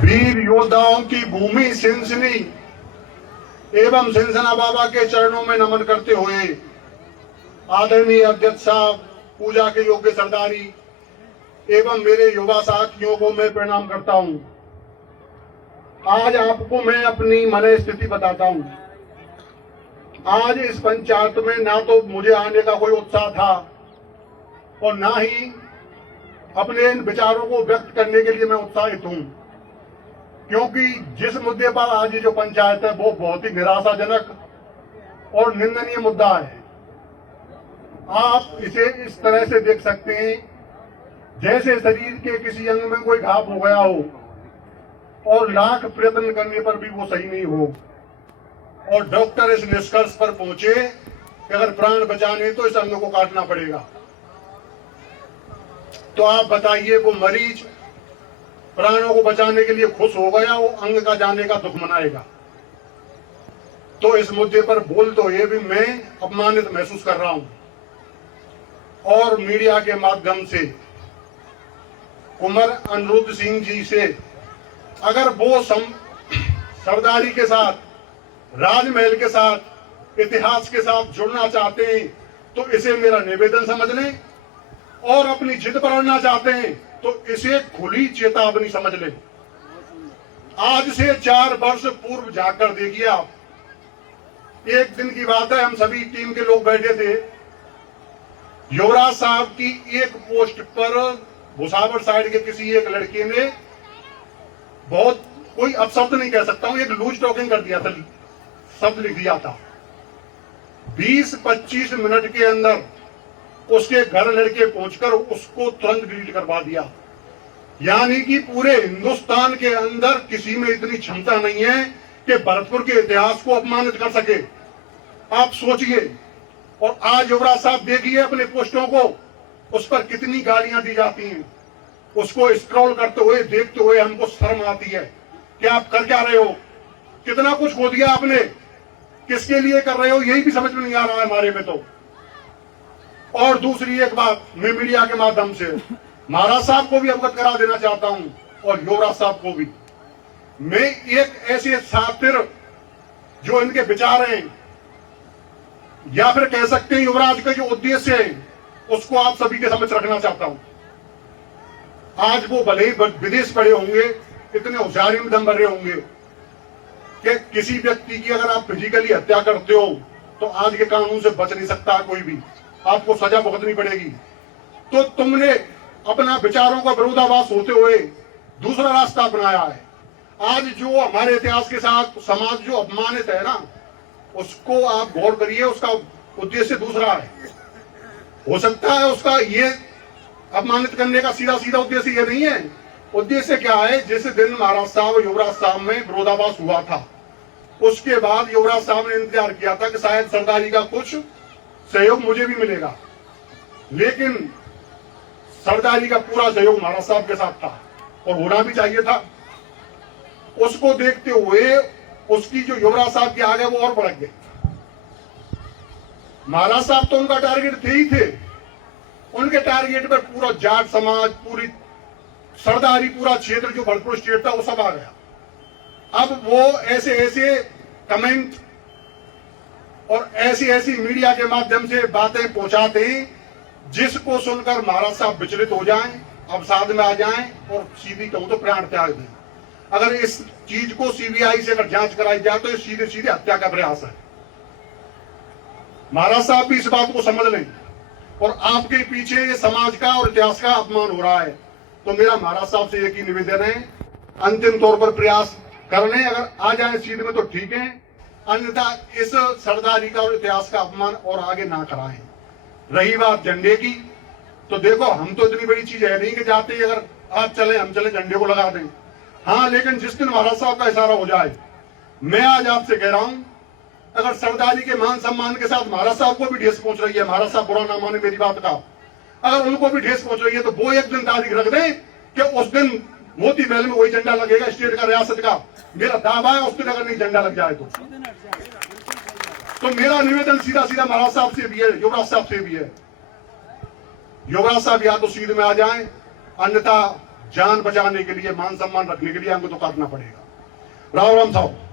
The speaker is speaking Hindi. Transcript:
वीर योद्धाओं की भूमि सिनसिनी एवं सिनसना बाबा के चरणों में नमन करते हुए आदरणीय अध्यक्ष साहब, पूजा के योग्य सरदारी एवं मेरे युवा साथियों को मैं प्रणाम करता हूं। आज आपको मैं अपनी मन स्थिति बताता हूं। आज इस पंचायत में ना तो मुझे आने का कोई उत्साह था और ना ही अपने इन विचारों को व्यक्त करने के लिए मैं उत्साहित हूं, क्योंकि जिस मुद्दे पर आज ये जो पंचायत है वो बहुत ही निराशाजनक और निंदनीय मुद्दा है। आप इसे इस तरह से देख सकते हैं जैसे शरीर के किसी अंग में कोई घाव हो गया हो और लाख प्रयत्न करने पर भी वो सही नहीं हो, और डॉक्टर इस निष्कर्ष पर पहुंचे कि अगर प्राण बचाने तो इस अंग को काटना पड़ेगा। तो आप बताइए, वो मरीज प्राणों को बचाने के लिए खुश हो गया, वो अंग का जाने का दुख मनाएगा? तो इस मुद्दे पर बोल तो ये भी मैं अपमानित महसूस कर रहा हूं और मीडिया के माध्यम से कुंवर अनिरुद्ध सिंह जी से अगर वो सरदारी के साथ, राजमहल के साथ, इतिहास के साथ जुड़ना चाहते हैं तो इसे मेरा निवेदन समझ लें, और अपनी जिद पर अड़ना चाहते हैं तो इसे खुली चेतावनी समझ लें। आज से 4 वर्ष पूर्व जाकर देखिए आप, एक दिन की बात है, हम सभी टीम के लोग बैठे थे। युवराज साहब की एक पोस्ट पर भुसावल साइड के किसी एक लड़के ने बहुत, कोई अपशब्द नहीं कह सकता हूं, एक लूज टॉकिंग कर दिया था, शब्द लिख दिया था। 20-25 मिनट के अंदर उसके घर लड़के पहुंचकर उसको तुरंत डिलीट करवा दिया। यानी कि पूरे हिंदुस्तान के अंदर किसी में इतनी क्षमता नहीं है कि भरतपुर के इतिहास को अपमानित कर सके। आप सोचिए। और आज युवराज साहब देखिए अपने पोस्टों को, उस पर कितनी गालियां दी जाती हैं। उसको स्क्रॉल करते हुए, देखते हुए हमको शर्म आती है कि आप कर क्या रहे हो, कितना कुछ खो दिया आपने, किसके लिए कर रहे हो, यही भी समझ में नहीं आ रहा है हमारे में तो। और दूसरी एक बात मैं मीडिया के माध्यम से महाराज साहब को भी अवगत करा देना चाहता हूं और युवराज साहब को भी। मैं एक ऐसे शातिर जो इनके विचार हैं, या फिर कह सकते हैं युवराज का जो उद्देश्य है, उसको आप सभी के समझ रखना चाहता हूं। आज वो भले ही विदेश पड़े होंगे, इतने होशियारी में दम भर रहे होंगे कि किसी व्यक्ति की अगर आप फिजिकली हत्या करते हो तो आज के कानून से बच नहीं सकता कोई भी, आपको सजा भुगतनी पड़ेगी। तो तुमने अपना विचारों का विरोधाभास होते हुए दूसरा रास्ता अपनाया है। आज जो हमारे इतिहास के साथ समाज जो अपमानित है ना, उसको आप गौर करिए, उसका उद्देश्य दूसरा है। हो सकता है उसका ये अपमानित करने का सीधा सीधा उद्देश्य ये नहीं है। उद्देश्य क्या है, जिस दिन महाराज साहब युवराज साहब में विरोधाभास हुआ था, उसके बाद युवराज साहब ने इंतजार किया था कि शायद सरदारी का कुछ सहयोग मुझे भी मिलेगा, लेकिन सरदारी का पूरा सहयोग महाराज साहब के साथ था और होना भी चाहिए था। उसको देखते हुए उसकी जो युवराज साहब के आगे वो और बढ़ गए। महाराज साहब तो उनका टारगेट थे ही थे, उनके टारगेट पर पूरा जाट समाज, पूरी सरदारी, पूरा क्षेत्र जो भरतपुर स्टेट था वो सब आ गया। अब वो ऐसे ऐसे कमेंट और ऐसी ऐसी मीडिया के माध्यम से बातें पहुंचाते हैं जिसको सुनकर महाराज साहब विचलित हो जाएं, अवसाद में आ जाएं और सीधी कहूं तो प्राण त्याग दें। अगर इस चीज को सीबीआई से अगर जांच कराई जाए तो ये सीधे सीधे हत्या का प्रयास है। महाराज साहब भी इस बात को समझ लें, और आपके पीछे ये समाज का और इतिहास का अपमान हो रहा है। तो मेरा महाराज साहब से एक ही निवेदन है, अंतिम तौर पर प्रयास कर लें, अगर आ जाए सीध में तो ठीक है, अन्यथा इस सरदारी का और इतिहास का अपमान और आगे ना कराएं। रही बात झंडे की, तो देखो हम तो इतनी बड़ी चीज है नहीं कि जाते ही अगर आप चले हम चले झंडे को लगा दें। हाँ, लेकिन जिस दिन महाराज साहब का इशारा हो जाए, मैं आज आपसे कह रहा हूं, अगर सरदारी के मान सम्मान के साथ महाराज साहब को भी ठेस पहुंच रही है, महाराज साहब बुरा ना माने मेरी बात का, अगर उनको भी ठेस पहुंच रही है तो वो एक दिन तारीख रख दें कि उस दिन मोती महल में वही झंडा लगेगा स्टेट का, रियासत का। मेरा दावा है उस दिन अगर नहीं झंडा लग जाए तो मेरा निवेदन सीधा सीधा महाराज साहब से भी है, युवराज साहब से भी है। युवराज साहब या तो सीध में आ जाएं, अन्यथा जान बचाने के लिए, मान सम्मान रखने के लिए हमको तो करना पड़ेगा। राम राम साहब।